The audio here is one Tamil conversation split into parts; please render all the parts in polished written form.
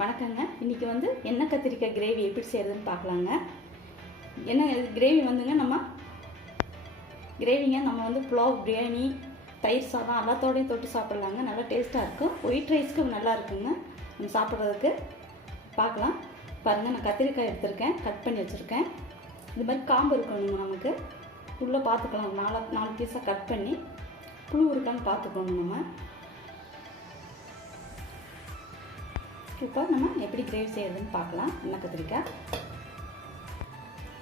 வணக்கங்க. இன்றைக்கி எண்ணெய் கத்திரிக்காய் கிரேவி எப்படி செய்கிறதுன்னு பார்க்கலாங்க. என்ன கிரேவி கிரேவிங்க நம்ம புலாவ், பிரியாணி, தயிர் சாதம் எல்லாத்தோடையும் தொட்டு சாப்பிட்லாங்க. நல்லா டேஸ்ட்டாக இருக்கும். ஒயிட் ரைஸ்க்கு நல்லா இருக்குங்க நம்ம சாப்பிட்றதுக்கு. பார்க்கலாம் பாருங்கள். நான் கத்திரிக்காய் எடுத்திருக்கேன், கட் பண்ணி வச்சுருக்கேன். இது மாதிரி காம்பு இருக்கணுங்க. நமக்கு உள்ளே பார்த்துக்கலாம். நாலு பீஸாக கட் பண்ணி புழு இருக்கான்னு பார்த்துக்கணும். நம்ம இப்போ நம்ம எப்படி கிரேவி செய்யறதுன்னு பார்க்கலாம். எண்ணெய் கத்திரிக்காய்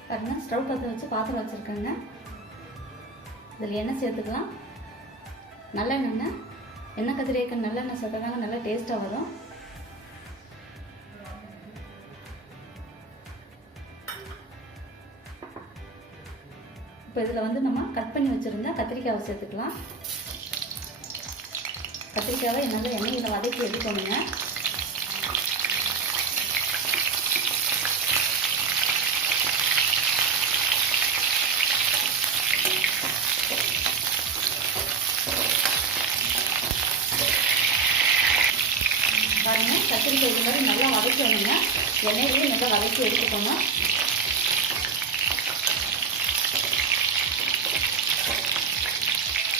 பாருங்கள். ஸ்டவ் பற்ற வச்சு பாத்திரம் வச்சுருக்கேங்க. இதில் எண்ணெய் சேர்த்துக்கலாம். நல்லெண்ணெய். எண்ணெய் கத்திரிக்காய் நல்லெண்ணெய் சேர்த்துக்காங்க, நல்லா டேஸ்ட்டாக வரும். இப்போ இதில் நம்ம கட் பண்ணி வச்சுருந்தா கத்திரிக்காவை சேர்த்துக்கலாம். கத்திரிக்காவை நல்லா எண்ணெயில் வதக்கி எடுக்கணுங்க. பாருங்கள், கத்திரிக்காய் இது மாதிரி நல்லா வதக்கணுங்க. எண்ணெயிலேயே நல்லா வதக்கி எடுத்துக்கணும்.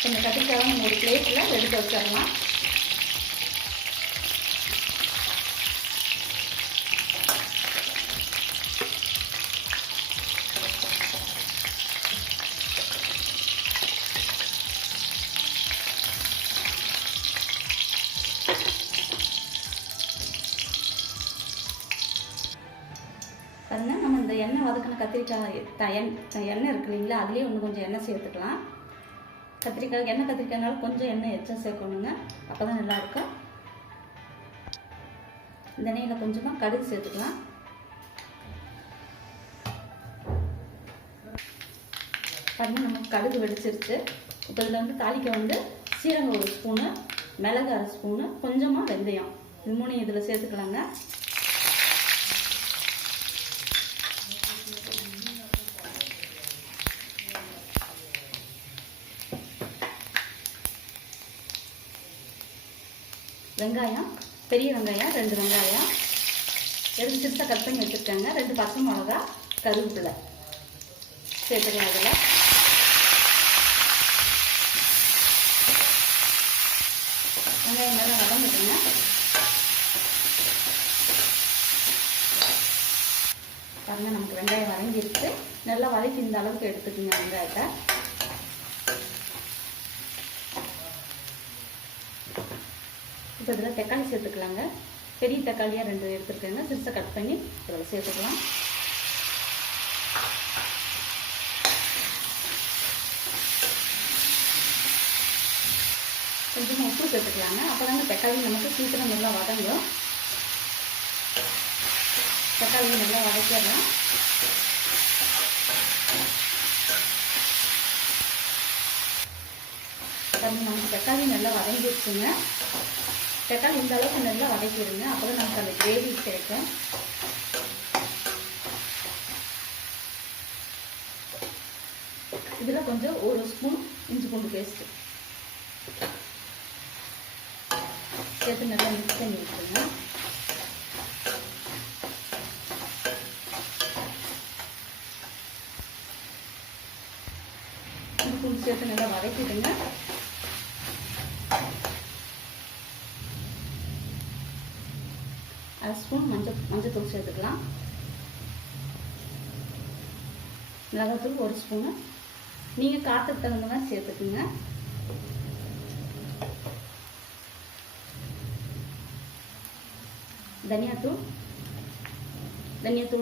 இந்த கத்திரிக்காயை நம்ம ஒரு பிளேட்டில் எடுத்து வச்சிடலாம். பாருங்கள், நம்ம இந்த எண்ணெய் வதக்கின கத்திரிக்காய் எண்ணெய் இருக்கு இல்லைங்களா, அதுலேயே இன்னும் கொஞ்சம் எண்ணெய் சேர்த்துக்கலாம். எண்ணெய் கத்திரிக்காய்னால கொஞ்சம் எண்ணெய் எச்சா சேர்க்கணுங்க. அப்போ தான் நல்லாயிருக்கும். இந்த எண்ணெயில் கொஞ்சமாக கடுகு சேர்த்துக்கலாம். பாருங்கள், நமக்கு கடுகு வெடிச்சிருச்சு. இப்போ இதில் தாளிக்க சீரகம் 1 ஸ்பூனு, மிளகு 1/2 ஸ்பூனு, கொஞ்சமாக வெந்தயம், இது 3 இதில் சேர்த்துக்கலாங்க. வெங்காயம், பெரிய வெங்காயம் 2 வெங்காயம் எடுத்து சிறுசாக கட் பண்ணி வச்சுருக்காங்க. 2 பச்சை மிளகா, கருவேப்பிலை சேர்த்துக்கலாம். அதில் வெங்காயம் நல்லா வதங்கிட்டுங்க. பாருங்கள், நமக்கு வெங்காயம் வதங்கிடுச்சு. நல்லா வதக்கி இந்த அளவுக்கு எடுத்துக்குங்க வெங்காயத்தை. இப்போ இதில் தக்காளி சேர்த்துக்கலாங்க. பெரிய தக்காளியாக 2 எடுத்துருக்கேங்க. சிறுசாக கட் பண்ணி இதில் சேர்த்துக்கலாம். கொஞ்சமாக உப்பு சேர்த்துக்கலாங்க. அப்போ தாங்க தக்காளி நமக்கு சீக்கிரம் நல்லா வதங்கும். தக்காளி நல்லா வதக்கிடலாம். நமக்கு தக்காளி நல்லா வதங்கிடுச்சுங்க. தக்காளி இந்த அளவுக்கு நல்லா வதக்கிடுங்க. அப்போ தான் நமக்கு அந்த கிரேவி கிடைக்கும். இதில் கொஞ்சம் 1 ஸ்பூன் இஞ்சி பூண்டு பேஸ்ட்டு சேர்த்து நல்லா மிக்ஸ் பண்ணி விட்டுருங்க. இஞ்சி பூண்டு சேர்த்து நல்லா வதக்கிடுங்க. அரை ஸ்பூன் மஞ்சத்தூள் சேர்த்துக்கலாம். மிளகாத்தூள் 1 ஸ்பூனு. நீங்கள் காரத்துக்கு தகுந்த மாதிரி சேர்த்துக்குங்க. தனியாத்தூள்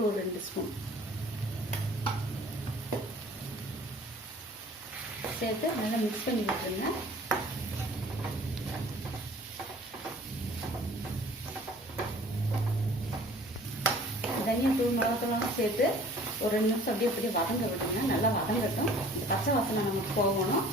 ஒரு 2 ஸ்பூன் சேர்த்து நல்லா மிக்ஸ் பண்ணி விட்டுருங்க. தனியாத்தூள், மிளகாத்தூள்லாம் சேர்த்து ஒரு 2 நிமிஷம் அப்படியே வதங்க விட்டுருங்க. நல்லா வதங்கட்டும். இந்த பச்சை வாசனை நமக்கு போகணும்.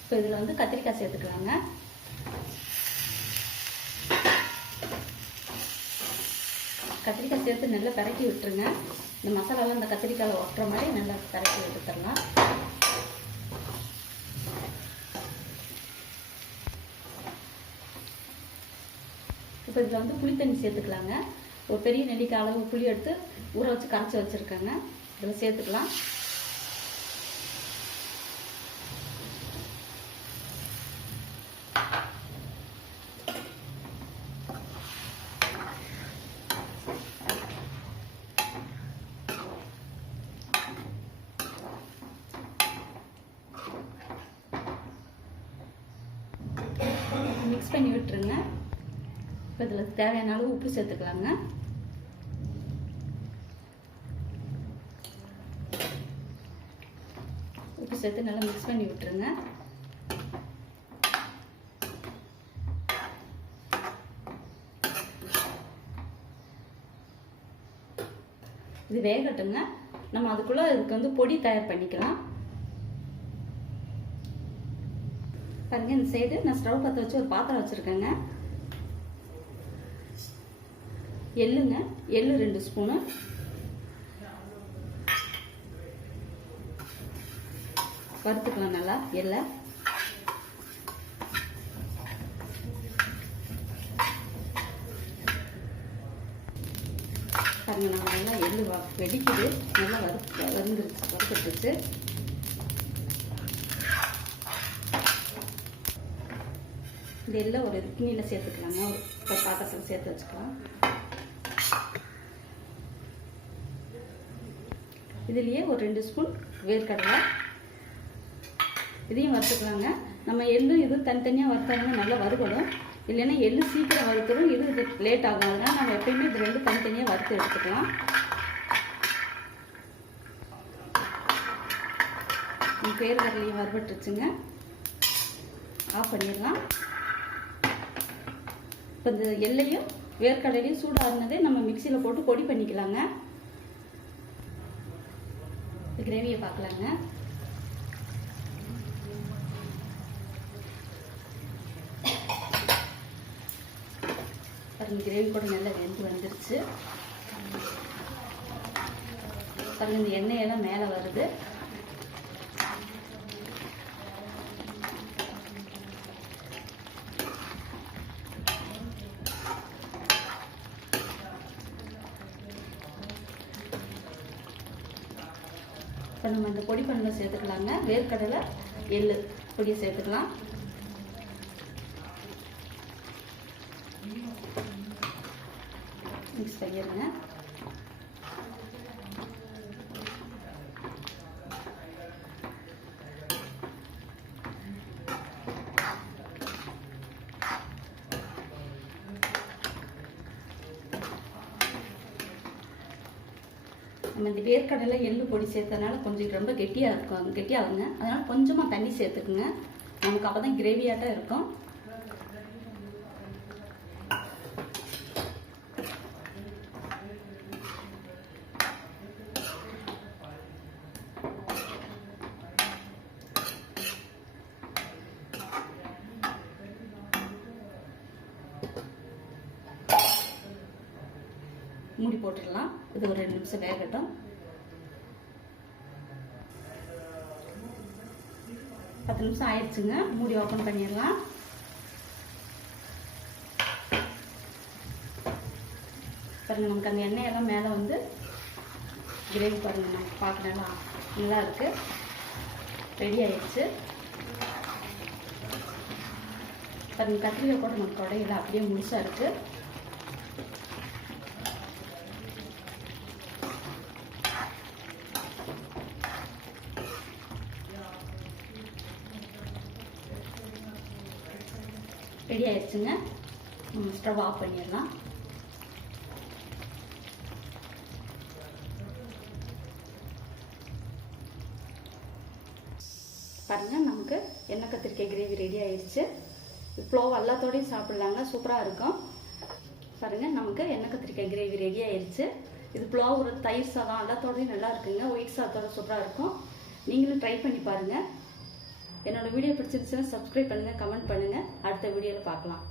இப்போ இதில் கத்திரிக்காய் சேர்த்துக்கலாங்க. கத்திரிக்காய் சேர்த்து நல்லா பரட்டி விட்டுருங்க. இந்த மசாலாலாம் இந்த கத்திரிக்காயில் ஒட்டுற மாதிரி நல்லா கரைச்சி எடுத்துடலாம். இப்போ இதில் வந்து புளி தண்ணி சேர்த்துக்கலாங்க. ஒரு பெரிய நெல்லிக்காய் அளவு புளி எடுத்து ஊற வச்சு கரைச்சி வச்சுருக்கேங்க. இதில் சேர்த்துக்கலாம். மிக்ஸ் பண்ணி விட்டுருங்க. இப்போ இதில் தேவையான அளவு உப்பு சேர்த்துக்கலாங்க. உப்பு சேர்த்து நல்லா மிக்ஸ் பண்ணி விட்டுருங்க. இது வேகட்டுங்க. நம்ம அதுக்குள்ள இதுக்கு வந்து பொடி தயார் பண்ணிக்கலாம். பாருங்க, இந்த சைடு நான் ஸ்டவ் பற்ற வச்சு ஒரு பாத்திரம் வச்சுருக்கேங்க. எள்ளுங்க, எள்ளு 2 ஸ்பூனு, வறுத்துக்கலாம் நல்லா எள்ளை. பாருங்க, நம்ம நல்லா எள்ளு வெடிக்குது, நல்லா வறுத்துருச்சு. இந்த எள்ளை ஒரு கிண்ணியில் சேர்த்துக்கலாங்க. ஒரு பாத்திரத்தில் சேர்த்து வச்சுக்கலாம். இதுலேயே ஒரு 2 ஸ்பூன் வேர்க்கடலை, இதையும் வறுத்துக்கலாங்க. நம்ம எள்ளு இது தனித்தனியாக வறுத்தாங்க நல்லா வறுபடும். இல்லைன்னா எள்ளு சீக்கிரம் வறுத்துடும், இது லேட் ஆகும். அதனால் நம்ம எப்பயுமே இது 2 தனித்தனியாக வறுத்து எடுத்துக்கலாம். வேர்க்கடலையும் வறுபட்டுருச்சுங்க. ஆஃப் பண்ணிடலாம். இப்போ இந்த எள்ளையும் வேர்க்கடலையும் சூடாகினதே நம்ம மிக்சியில் போட்டு பொடி பண்ணிக்கலாங்க. கிரேவியை பார்க்கலாங்க. பாருங்க, கிரேவி கூட நல்லா வெந்து வந்துருச்சு. பாருங்க, இந்த எண்ணெயெல்லாம் மேலே வருது. இப்போ நம்ம இந்த பொடி பண்ணல சேர்த்துக்கலாங்க. வேர்க்கடலை எள்ளு பொடியை சேர்த்துக்கலாம். மிக்ஸ் பண்ணிடுங்க. நம்ம இந்த வேர்க்கடலை எள்ளு பொடி சேர்த்தனால கொஞ்சம் ரொம்ப கெட்டியாகுங்க. அதனால் கொஞ்சமாக தண்ணி சேர்த்துக்குங்க. நமக்கு அப்போ தான் கிரேவியாட்டம் இருக்கும். மூடி போட்டுடலாம். இது ஒரு 2 நிமிஷம் வேகட்டும். 10 நிமிஷம் ஆயிடுச்சுங்க. மூடி ஓப்பன் பண்ணிடலாம். பாருங்க, நமக்கு அந்த எண்ணெயெல்லாம் மேலே வந்து கிரேவி பாருங்க, நமக்கு பார்க்க நல்லா இருக்கு. ரெடி ஆயிடுச்சு. பாருங்க, கத்திரிக்காய் கூட நமக்கு உடையில அப்படியே முழுசா இருக்கு. ரெடி ஆயிடுச்சுங்க. ஸ்டவ் ஆஃப் பண்ணிடலாம். பாருங்க, நமக்கு எண்ணெய் கத்திரிக்காய் கிரேவி ரெடி ஆயிடுச்சு. புலாவ் எல்லாத்தோடையும் சாப்பிடலாங்க, சூப்பராக இருக்கும். பாருங்க, நமக்கு எண்ணெய் கத்திரிக்காய் கிரேவி ரெடி ஆயிடுச்சு. இது புலாவ் ஒரு தயிர் சாதம் எல்லாத்தோடையும் நல்லா இருக்குங்க. ஒயிட் சாதத்தோட சூப்பராக இருக்கும். நீங்களும் ட்ரை பண்ணி பாருங்கள். என்னோட வீடியோ பிடிச்சிருச்சுன்னா சப்ஸ்கிரைப் பண்ணுங்கள், கமெண்ட் பண்ணுங்கள். அடுத்த வீடியோவில் பார்க்கலாம்.